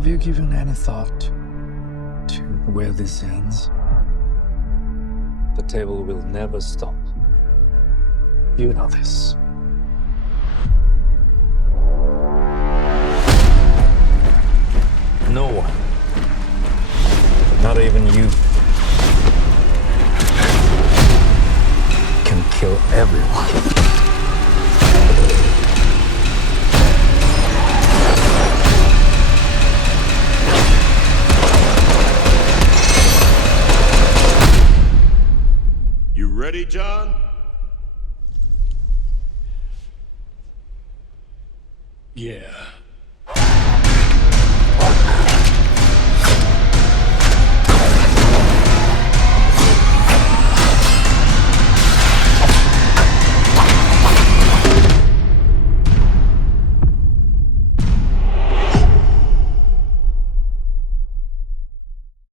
Have you given any thought to where this ends? The table will never stop. You know this. No one, not even you, can kill everyone. You ready, John? Yeah.